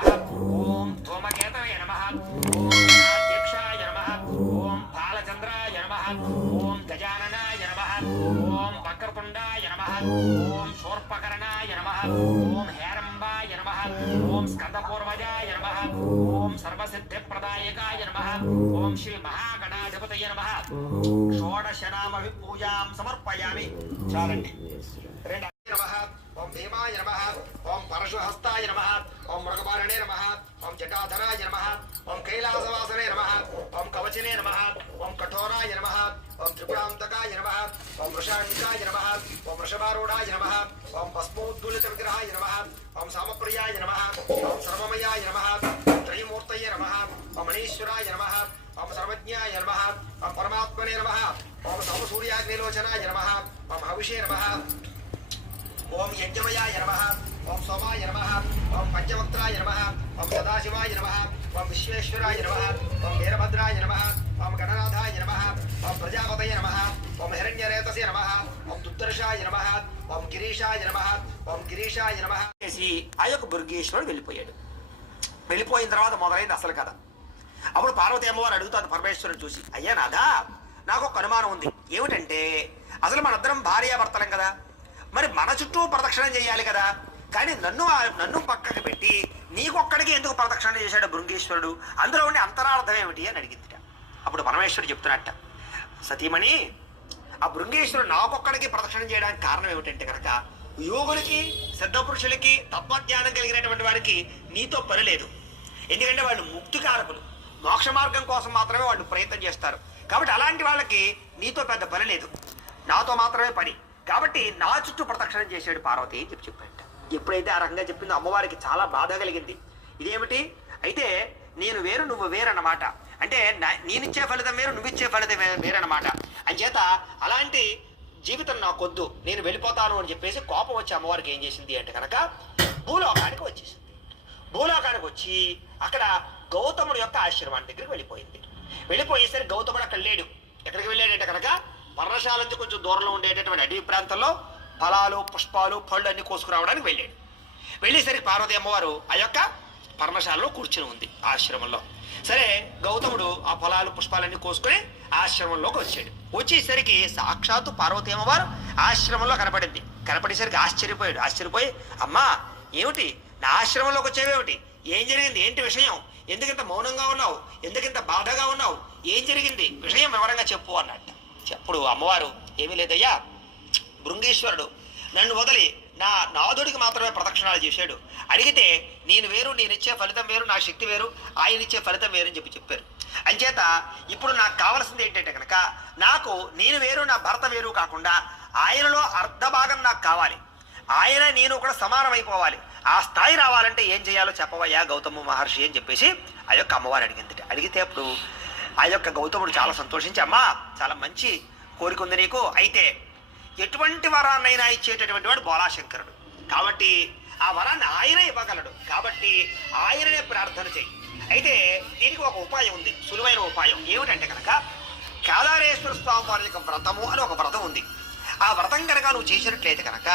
ఓం ధూమకేతవే నమ ఓం అధ్యక్షాయ నమ ఓం బాలచంద్రాయ నమ ఓం గజాననాయ నమ ఓం వక్రతుండాయ నమ ఓం శూర్పకర్ణాయ నమ ఓం హేరంబాయ నమ ఓం స్కందపూర్వజాయ నమ ఓం సర్వసిద్ధిప్రదాయకాయ నమ ఓం శ్రీ మహాగణాధిపతయ నమ షోడశనామ విపూజాం సమర్పయామి. చాలండి. ఓం భీమాయ నమ ఓం పరశుహస్తాయ నమ ఓం మృగపారణే నమ ఓం జటాధరాయ నమ ఓం కైలాసవాసనే నమ ఓం కవచనే నమ ఓం కఠోరాయ నమ ఓం త్రిపురాంతకాయ నమ ఓం వృషాంకాయ నమ ఓం వృషభారూఢాయ నమ ఓం భస్మోద్దులిత విగ్రహాయ నమ ఓం సామప్రియాయ నమ ఓం సర్వమయాయ నమ త్రయమూర్తయ నమ ఓం మనీశ్వరాయ నమ ఓం సర్వజ్ఞాయ నమ ఓం పరమాత్మనే నమ ఓం సోమసూర్యాగ్నిలోచనాయ నమ ఓం హవిషే నమ ఓం యజ్ఞమయాయ నమ ఓం సోమాయ నమ ఓం పంచవక్త్రాయ నమ ఓం సదాశివాయ నమ ఓం విశ్వేశ్వరాయ నమ ఓం వీరభద్రాయ నమ ఓం గణనాథాయ నమ ఓం ప్రజాపతయ నమ ఓం హిరణ్యరేతసే నమ ఓం దుర్దర్శాయ నమ ఓం గిరీషాయ నమ ఓం గిరీషాయ నమ చేసి ఆ యొక్క బుర్గేశ్వరుడు వెళ్ళిపోయాడు వెళ్ళిపోయిన తర్వాత మొదలైంది అసలు కథ అప్పుడు పార్వతి అమ్మవారు అడుగుతాను పరమేశ్వరుని చూసి అయ్యా నాదా నాకు ఒక అనుమానం ఉంది ఏమిటంటే అసలు మనందరం భార్యాభర్తలం కదా మరి మన చుట్టూ ప్రదక్షిణం చేయాలి కదా. కానీ నన్ను నన్ను పక్కకు పెట్టి నీకొక్కడికి ఎందుకు ప్రదక్షిణ చేశాడు బృంగేశ్వరుడు? అందులో ఉండే అంతరార్థం ఏమిటి అని అడిగిందిట. అప్పుడు పరమేశ్వరుడు చెప్తున్నట్ట సతీమణి ఆ బృంగేశ్వరుడు నాకొక్కడికి ప్రదక్షిణ చేయడానికి కారణం ఏమిటంటే కనుక యోగులకి సిద్ధపురుషులకి తత్వజ్ఞానం కలిగినటువంటి వారికి నీతో పని లేదు. ఎందుకంటే వాళ్ళు ముక్తికారకులు మోక్ష మార్గం కోసం మాత్రమే వాళ్ళు ప్రయత్నం చేస్తారు. కాబట్టి అలాంటి వాళ్ళకి నీతో పెద్ద పని లేదు. నాతో మాత్రమే పని. కాబట్టి నా చుట్టూ ప్రదక్షిణం చేశాడు పార్వతి అని చెప్పి చెప్పాడు ఎప్పుడైతే ఆ రకంగా చెప్పిందో అమ్మవారికి చాలా బాధ కలిగింది. ఇదేమిటి? అయితే నేను వేరు నువ్వు వేరన్నమాట అంటే నేనిచ్చే ఫలితం వేరు నువ్విచ్చే ఫలితం వేరన్నమాట. అంచేత అలాంటి జీవితం నాకొద్దు నేను వెళ్ళిపోతాను అని చెప్పేసి కోపం వచ్చి అమ్మవారికి ఏం చేసింది అంటే కనుక భూలోకానికి వచ్చేసింది. భూలోకానికి వచ్చి అక్కడ గౌతముడు యొక్క ఆశ్రమాన్ని దగ్గరికి వెళ్ళిపోయింది. వెళ్ళిపోయేసరికి గౌతముడు అక్కడ లేడు. ఎక్కడికి వెళ్ళాడంటే కనుక పర్ణశాల నుంచి కొంచెం దూరంలో ఉండేటటువంటి అడవి ప్రాంతంలో ఫలాలు పుష్పాలు పళ్ళు అన్ని కోసుకురావడానికి వెళ్ళాడు. వెళ్ళేసరికి పార్వతి అమ్మవారు ఆ యొక్క పర్ణశాలలో కూర్చుని ఉంది ఆశ్రమంలో. సరే గౌతముడు ఆ ఫలాలు పుష్పాలన్నీ కోసుకొని ఆశ్రమంలోకి వచ్చాడు. వచ్చేసరికి సాక్షాత్తు పార్వతి అమ్మవారు ఆశ్రమంలో కనపడింది. కనపడేసరికి ఆశ్చర్యపోయాడు. ఆశ్చర్యపోయి అమ్మా ఏమిటి? నా ఆశ్రమంలోకి వచ్చేవేమిటి ఏం జరిగింది? ఏంటి విషయం? ఎందుకింత మౌనంగా ఉన్నావు? ఎందుకింత బాధగా ఉన్నావు? ఏం జరిగింది? విషయం వివరంగా చెప్పు అన్నట్టు చెప్పుడు అమ్మవారు ఏమీ లేదయ్యా? భృంగేశ్వరుడు నన్ను వదిలి నా నాదుడికి మాత్రమే ప్రదక్షిణాలు చేశాడు. అడిగితే నేను వేరు నేను ఇచ్చే ఫలితం వేరు నా శక్తి వేరు ఆయన ఇచ్చే ఫలితం వేరు అని చెప్పి చెప్పారు. అంచేత ఇప్పుడు నాకు కావాల్సింది ఏంటంటే కనుక నాకు నేను వేరు నా భర్త వేరు కాకుండా ఆయనలో అర్ధ భాగం నాకు కావాలి. ఆయన నేను కూడా సమానం అయిపోవాలి ఆ స్థాయి రావాలంటే ఏం చేయాలో చెప్పవయ్యా గౌతమ మహర్షి అని చెప్పేసి ఆ యొక్క అమ్మవారు అడిగింది అడిగితే అప్పుడు ఆ యొక్క గౌతముడు చాలా సంతోషించి అమ్మా చాలా మంచి కోరిక ఉంది నీకు. అయితే ఎటువంటి వరాన్నైనా ఇచ్చేటటువంటి వాడు బోలాశంకరుడు. కాబట్టి ఆ వరాన్ని ఆయనే ఇవ్వగలడు. కాబట్టి ఆయననే ప్రార్థన చేయి అయితే దీనికి ఒక ఉపాయం ఉంది. సులువైన ఉపాయం ఏమిటంటే కనుక కేదారేశ్వర స్వామి వారి యొక్క వ్రతము అని ఒక వ్రతం ఉంది. ఆ వ్రతం కనుక నువ్వు చేసినట్లయితే కనుక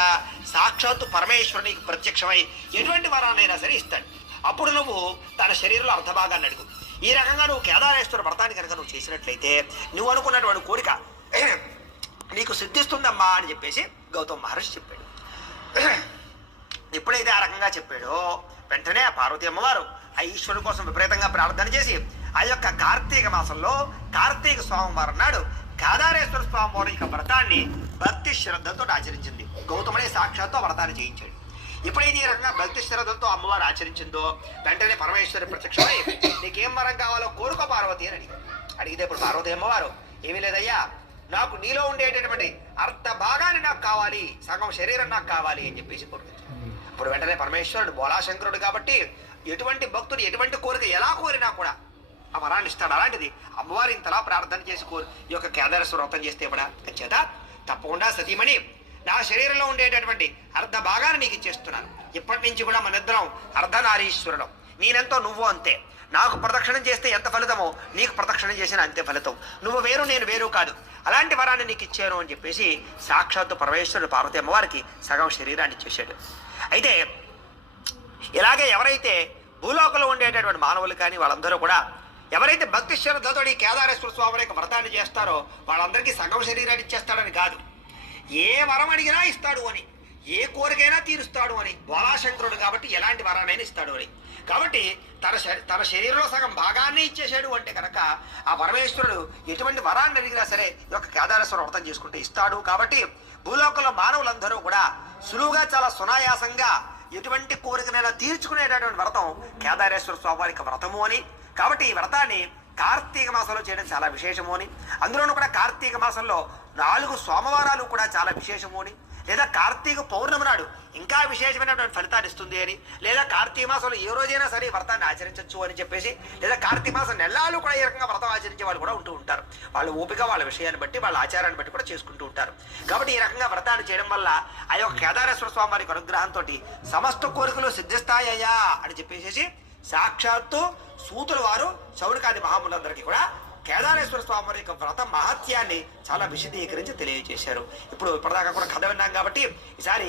సాక్షాత్తు పరమేశ్వరునికి ప్రత్యక్షమై ఎటువంటి వరాన్నైనా సరే ఇస్తాడు. అప్పుడు నువ్వు తన శరీరంలో అర్ధభాగాన్ని అడుగు. ఈ రకంగా నువ్వు కేదారేశ్వర వ్రతాన్ని కనుక నువ్వు చేసినట్లయితే నువ్వు అనుకున్నటువంటి కోరిక నీకు సిద్ధిస్తుందమ్మా అని చెప్పేసి గౌతమ్ మహర్షి చెప్పాడు. ఎప్పుడైతే ఆ రకంగా చెప్పాడో వెంటనే ఆ పార్వతీ అమ్మవారు ఆ ఈశ్వరుడు కోసం విపరీతంగా ప్రార్థన చేసి ఆ యొక్క కార్తీక మాసంలో కార్తీక సోమవారం నాడు కేదారేశ్వర స్వామివారి యొక్క వ్రతాన్ని భక్తి శ్రద్ధతో ఆచరించింది. గౌతమనే సాక్షాత్తు వ్రతాన్ని చేయించాడు. ఎప్పుడైతే ఈ రకంగా భక్తి శ్రద్ధలతో అమ్మవారు ఆచరించిందో వెంటనే పరమేశ్వరి ప్రత్యక్షమై నీకేం వరం కావాలో కోరుకో పార్వతి అని అడిగారు అడిగితే ఇప్పుడు పార్వతి అమ్మవారు ఏమీ లేదయ్యా నాకు నీలో ఉండేటటువంటి అర్ధ భాగాన్ని నాకు కావాలి సగం శరీరం నాకు కావాలి అని చెప్పేసి కోరుకుంది ఇప్పుడు వెంటనే పరమేశ్వరుడు బోలాశంకరుడు కాబట్టి ఎటువంటి భక్తుడు ఎటువంటి కోరిక ఎలా కోరినా కూడా ఆ వరాన్ని ఇస్తాడు. అలాంటిది అమ్మవారు ఇంతలా ప్రార్థన చేసి ఈ యొక్క కేదారేశ్వర వ్రతం చేస్తే ఇవ్వడా? చేత తప్పకుండా సతీమణి నా శరీరంలో ఉండేటటువంటి అర్ధ భాగాన్ని నీకు ఇచ్చేస్తున్నాను. ఇప్పటి నుంచి కూడా మనిద్దరం అర్ధనారీశ్వరుడు నేనెంతో నువ్వు అంతే. నాకు ప్రదక్షిణం చేస్తే ఎంత ఫలితమో నీకు ప్రదక్షిణం చేసిన అంతే ఫలితం. నువ్వు వేరు నేను వేరు కాదు. అలాంటి వరాన్ని నీకు ఇచ్చాను అని చెప్పేసి సాక్షాత్తు పరమేశ్వరుడు పార్వతి అమ్మవారికి సగం శరీరాన్ని ఇచ్చేశాడు. అయితే ఇలాగే ఎవరైతే భూలోకంలో ఉండేటటువంటి మానవులు కానీ వాళ్ళందరూ కూడా ఎవరైతే భక్తి శ్రద్ధతో ఈ కేదారేశ్వర స్వామి యొక్క వ్రతాన్ని చేస్తారో వాళ్ళందరికీ సగం శరీరాన్ని ఇచ్చేస్తాడని కాదు. ఏ వరం అడిగినా ఇస్తాడు అని ఏ కోరికైనా తీరుస్తాడు అని బోలాశంకరుడు కాబట్టి ఎలాంటి వరానైనా ఇస్తాడు అని. కాబట్టి తన శ- తన శరీరంలో సగం భాగాన్ని ఇచ్చేసాడు అంటే కనుక ఆ పరమేశ్వరుడు ఎటువంటి వరాన్ని అడిగినా సరే ఈ యొక్క కేదారేశ్వర వ్రతం చేసుకుంటే ఇస్తాడు. కాబట్టి భూలోకంలో మానవులందరూ కూడా సులువుగా చాలా సునాయాసంగా ఎటువంటి కోరికనైనా తీర్చుకునేటటువంటి వ్రతం కేదారేశ్వర స్వామివారికి వ్రతము అని. కాబట్టి ఈ వ్రతాన్ని కార్తీక మాసంలో చేయడం చాలా విశేషము అని. అందులోనూ కూడా కార్తీక మాసంలో నాలుగు సోమవారాలు కూడా చాలా విశేషము అని. లేదా కార్తీక పౌర్ణమి నాడు ఇంకా విశేషమైనటువంటి ఫలితాన్ని ఇస్తుంది అని. లేదా కార్తీక మాసంలో ఏ రోజైనా సరే వ్రతాన్ని ఆచరించవచ్చు అని చెప్పేసి. లేదా కార్తీక మాసం నెలలు కూడా ఈ రకంగా వ్రతం ఆచరించే వాళ్ళు కూడా ఉంటూ ఉంటారు. వాళ్ళ ఓపిక వాళ్ళ విషయాన్ని బట్టి వాళ్ళ ఆచారాన్ని బట్టి కూడా చేసుకుంటూ ఉంటారు. కాబట్టి ఈ రకంగా వ్రతాన్ని చేయడం వల్ల ఆ యొక్క కేదారేశ్వర స్వామి వారికి అనుగ్రహంతో సమస్త కోరికలు సిద్ధిస్తాయ్యా అని చెప్పేసి సాక్షాత్తు సూతుల వారు శౌరికాది మహాములందరికీ కూడా కేదారేశ్వర స్వామి వారి యొక్క వ్రత మహత్యాన్ని చాలా విశదీకరించి తెలియజేశారు. ఇప్పుడు ఇప్పటిదాకా కూడా కథ విన్నాం కాబట్టి ఈసారి